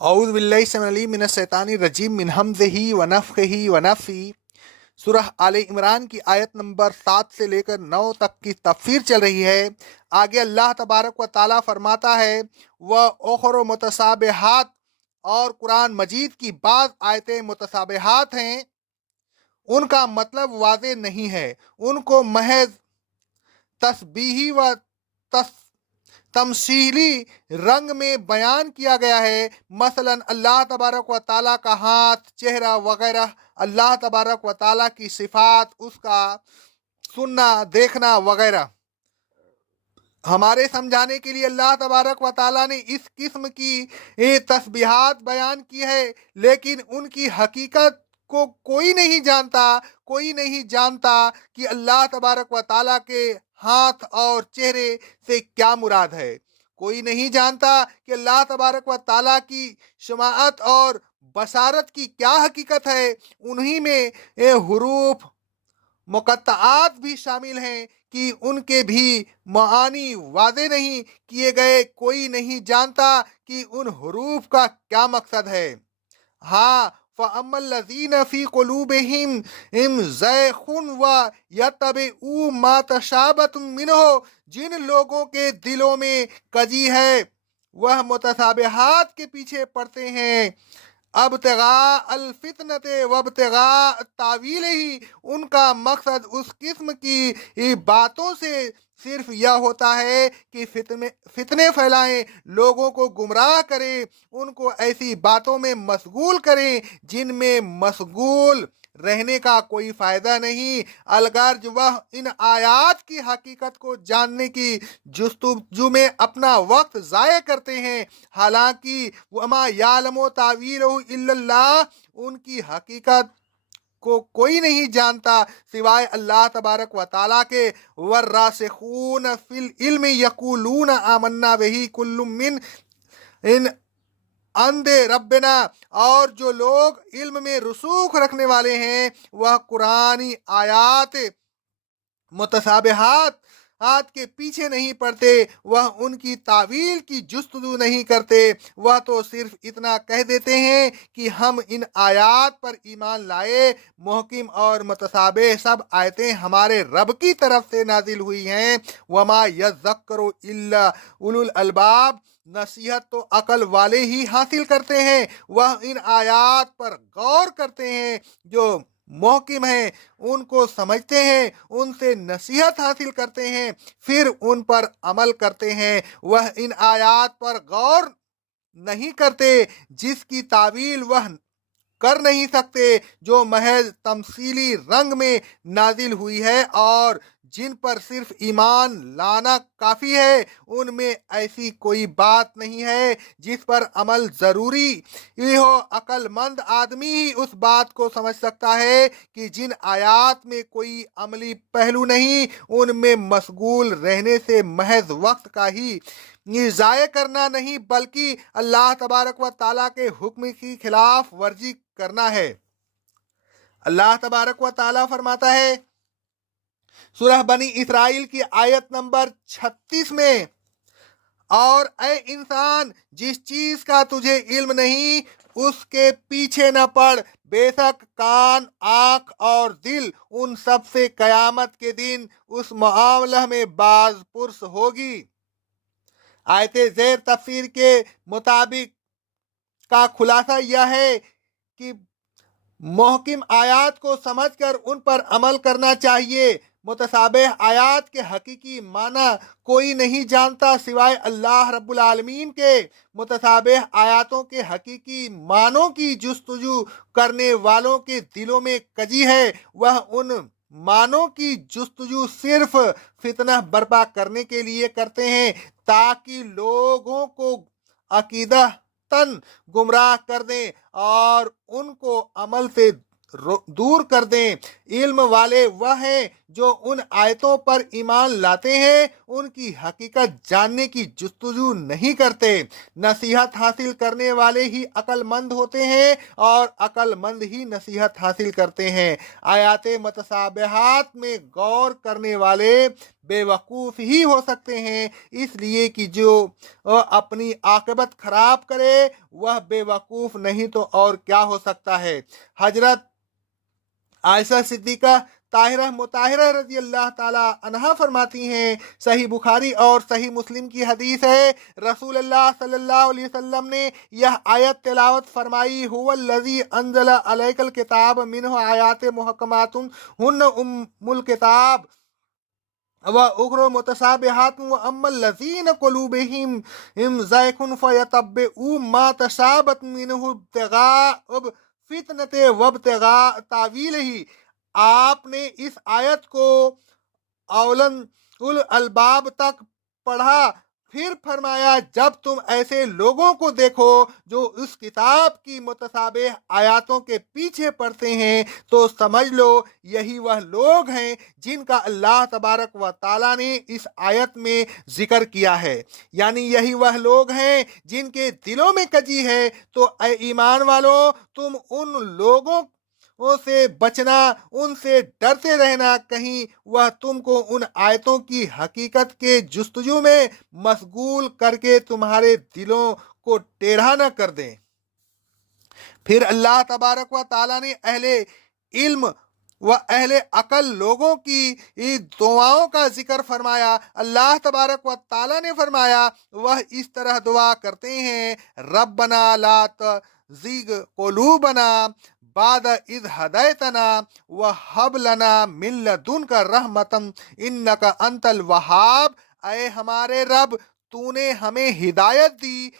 औज़ु बिल्लाहि समीउल अलीम मिनश शैतानिर रजीम मिन हमज़िही व नफ़्ख़िही व नफ़्सी। सूरह आले इमरान की आयत नंबर 7 से लेकर 9 तक की तफसीर चल रही है। आगे अल्लाह तबारक व ताला फरमाता है, व उख़र मुतसाबिहात, और कुरान मजीद की बाज़ आयतें मुतसाबिहात हैं, उनका मतलब वाज़ेह नहीं है, उनको महज तस्बीही व तस तमसीली रंग में बयान किया गया है। मसलन अल्लाह तबारक व ताला का हाथ, चेहरा वगैरह, अल्लाह तबारक व ताला की सिफात, उसका सुनना, देखना वगैरह। हमारे समझाने के लिए अल्लाह तबारक व ताला ने इस किस्म की तस्बीहात बयान की है, लेकिन उनकी हकीकत को कोई नहीं जानता कि अल्लाह तबारक व ताला के हाथ और चेहरे से क्या मुराद है। कोई नहीं जानता कि अल्लाह तबारक व ताला की शमाअत और बसारत की क्या हकीकत है। उन्हीं में हुरूफ मुक़त्तआत भी शामिल हैं कि उनके भी मानी वाज़े नहीं किए गए। कोई नहीं जानता कि उन हुरूफ का क्या मकसद है। हाँ, फ़अम्मल्लज़ीन फ़ी क़ुलूबिहिम ज़ैग़ुन व यत्तबिऊन मा तशाबह मिन्हु, जिन लोगों के दिलों में कजी है वह मुतशाबिहात के पीछे पड़ते हैं। अब्तिगा अल-फितनते वब्तिगा तावील ही, उनका मकसद उस किस्म की बातों से सिर्फ यह होता है कि फितने फैलाएं, लोगों को गुमराह करें, उनको ऐसी बातों में मशगूल करें जिनमें मशगूल रहने का कोई फायदा नहीं। अलगर्ज वह इन आयात की हकीकत को जानने की जुस्तजू में अपना वक्त ज़ाय करते हैं, हालांकि वमा यालमु तावीलहु इल्लल्लाह, उनकी हकीकत को कोई नहीं जानता सिवाय अल्लाह तबारक व ताला के। वर्रासिखून फिल इल्म यक़ूलून आमन्ना बिही कुल्लुम मिन इन अंदे रब्बिना, और जो लोग इल्म में रुसूख रखने वाले हैं वह कुरानी आयात मुतसाबिहात के पीछे नहीं पड़ते, वह उनकी तावील की जुस्तजू नहीं करते। वह तो सिर्फ इतना कह देते हैं कि हम इन आयात पर ईमान लाए। मुहकिम और मुतसाबिह सब आयतें हमारे रब की तरफ से नाजिल हुई हैं। वमा यज़्ज़करु इल्ला उलुल अलबाब, नसीहत तो अकल वाले ही हासिल करते हैं। वह इन आयात पर गौर करते हैं, जो मोहकिम हैं उनको समझते हैं, उनसे नसीहत हासिल करते हैं, फिर उन पर अमल करते हैं। वह इन आयात पर गौर नहीं करते जिसकी तावील वह कर नहीं सकते, जो महज तमसीली रंग में नाजिल हुई है और जिन पर सिर्फ ईमान लाना काफ़ी है। उनमें ऐसी कोई बात नहीं है जिस पर अमल ज़रूरी हो। अक्लमंद आदमी ही उस बात को समझ सकता है कि जिन आयात में कोई अमली पहलू नहीं, उनमें मशगूल रहने से महज वक्त का ही ज़ाय करना नहीं, बल्कि अल्लाह तबारक व ताला के हुक्म की खिलाफ वर्जी करना है। अल्लाह तबारक व ताला फरमाता है सूरह बनी इसराइल की आयत नंबर 36 में, और ए इंसान, जिस चीज का तुझे इल्म नहीं उसके पीछे न पड़, बेशक कान, आंख और दिल उन सब से कयामत के दिन उस मामला में बाज पुरस होगी। आयते ज़ेर तफसीर के मुताबिक का खुलासा यह है कि मोहकिम आयात को समझकर उन पर अमल करना चाहिए। मुतसाबिह आयात के हकीकी माना कोई नहीं जानता सिवाय अल्लाह रब्बुल आलमीन के। मुतसाबिह आयातों के हकीकी मानों की जुस्तजू करने वालों के दिलों में कजी है। वह उन मानों की जुस्तजू सिर्फ फितना बर्पा करने के लिए करते हैं, ताकि लोगों को अकीदा तन गुमराह कर दें और उनको अमल से दूर कर दें। इल्म वाले वह हैं जो उन आयतों पर ईमान लाते हैं उनकी हकीकत जानने की जुस्तजू नहीं करते। नसीहत हासिल करने वाले ही अक्लमंद होते हैं और अक्लमंद ही नसीहत हासिल करते हैं। आयात मुतशाबिहात में गौर करने वाले बेवकूफ़ ही हो सकते हैं, इसलिए कि जो अपनी आकबत खराब करे वह बेवकूफ़ नहीं तो और क्या हो सकता है। हजरत आयशा सिद्दीक़ा ताहिरा मुताहिरा रजी अल्लाह ताला अन्हा फरमाती हैं, सही बुखारी और सही मुस्लिम की हदीस है, रसूलुल्लाह सल्लल्लाहु अलैहि वसल्लम ने यह आयत तिलावत फरमाई, हुवल्लज़ी अंज़ला अलैकल किताब मिन्हु आयातिन मुहक्कमातुन हुन्न उम्मुल किताब व उखरा मुतशाबिहातुन व अम्मल लज़ीना क़ुलूबुहुम ज़ैग़ुन फ़यतब्बिऊना मा तशाबहा मिन्हु इब्तिग़ाअ फितनते वब्तिग़ाअ तावीलिही। आपने इस आयत को औलन उल अलबाब तक पढ़ा, फिर फरमाया जब तुम ऐसे लोगों को देखो जो उस किताब की मुतशाबिह आयतों के पीछे पड़ते हैं तो समझ लो यही वह लोग हैं जिनका अल्लाह तबारक व ताला ने इस आयत में जिक्र किया है। यानी यही वह लोग हैं जिनके दिलों में कजी है। तो ऐ ईमान वालों, तुम उन लोगों से बचना, उनसे डरते रहना, कहीं वह तुमको उन आयतों की हकीकत के जुस्तजू में मशगूल करके तुम्हारे दिलों को टेढ़ा न कर दें। फिर अल्लाह तबारक व ताला ने अहले इल्म व अहले अकल लोगों की दुआओं का जिक्र फरमाया। अल्लाह तबारक व ताला ने फरमाया वह इस तरह दुआ करते हैं, रब्बना ला तुज़िग़ क़ुलूबना बाद इज़ हदैतना व हब लना मिन लदुनका रहमतन इन्नका अंतल वहाब। ऐ हमारे रब, तूने हमें हिदायत दी,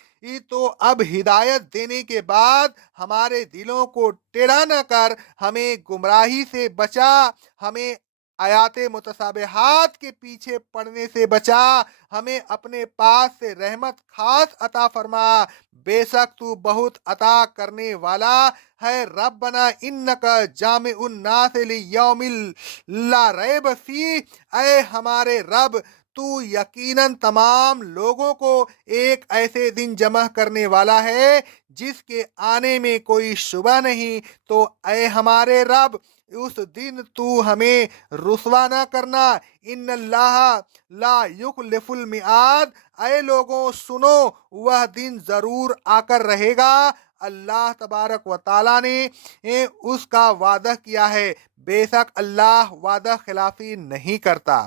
तो अब हिदायत देने के बाद हमारे दिलों को टेढ़ा न कर, हमें गुमराही से बचा, हमें आयात मुतशाबिहात के पीछे पड़ने से बचा, हमें अपने पास से रहमत खास अता फरमा, बेशक तू बहुत अता करने वाला है। रब्बना इन्नका जामिउन नास लियौमिल ला रैब फी। ऐ हमारे रब, तू यकीनन तमाम लोगों को एक ऐसे दिन जमा करने वाला है जिसके आने में कोई शुबह नहीं। तो ऐ हमारे रब, उस दिन तू हमें रुसवा न करना। इन्नल्लाह ला युखलिफुल मिआद। ऐ लोगों सुनो, वह दिन जरूर आकर रहेगा। अल्लाह तबारक व ताला ने उसका वादा किया है, बेशक अल्लाह वादा खिलाफी नहीं करता।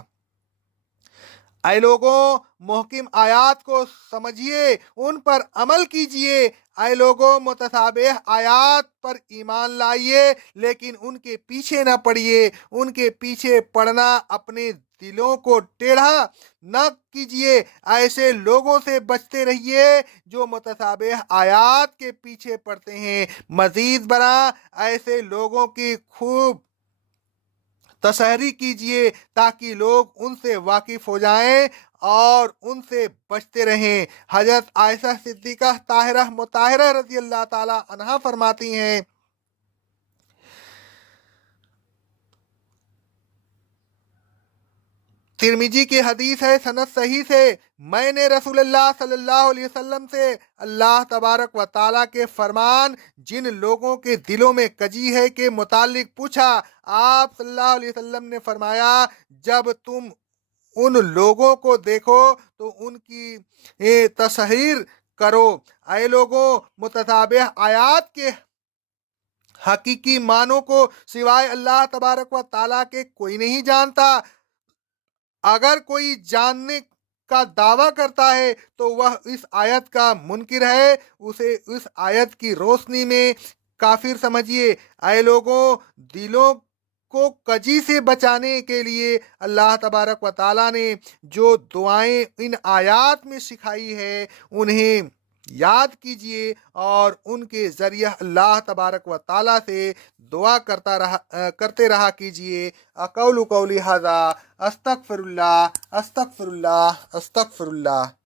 ऐ लोगों, मुहकिम आयात को समझिए, उन पर अमल कीजिए। ऐ लोगों, मुतशाबिह आयात पर ईमान लाइए लेकिन उनके पीछे न पड़िए। उनके पीछे पड़ना अपने दिलों को टेढ़ा न कीजिए। ऐसे लोगों से बचते रहिए जो मुतशाबिह आयात के पीछे पड़ते हैं। मजीद बना ऐसे लोगों की खूब तसहरी कीजिए ताकि लोग उनसे वाकिफ हो जाएं और उनसे बचते रहें। हजरत आयशा सिद्दीक़ा ताहिरा मुताहिरा रजी अल्लाह ताला अन्हा फरमाती हैं, तिरमिजी की हदीस है सनद सही से, मैंने रसूलुल्लाह सल्लल्लाहु अलैहि वसल्लम से अल्लाह तबारक व ताला के फरमान जिन लोगों के दिलों में कजी है के मुतालिक पूछा। आप सल्लल्लाहु अलैहि वसल्लम ने फरमाया, जब तुम उन लोगों को देखो तो उनकी तस्हीर करो। ऐ लोगों, मुतशाबिह आयात के हकीकी मानों को सिवाय अल्लाह तबारक व ताला के कोई नहीं जानता। अगर कोई जानने का दावा करता है तो वह इस आयत का मुनकिर है, उसे इस आयत की रोशनी में काफिर समझिए। ऐ लोगों, दिलों को कजी से बचाने के लिए अल्लाह तबारक व ताला ने जो दुआएं इन आयात में सिखाई है उन्हें याद कीजिए और उनके जरिए अल्लाह तबारक व ताला से दुआ करते रहा कीजिए। अक़ौलु क़ौली हाज़ा अस्तग़फ़िरुल्लाह अस्तग़फ़िरुल्लाह अस्तग़फ़िरुल्लाह।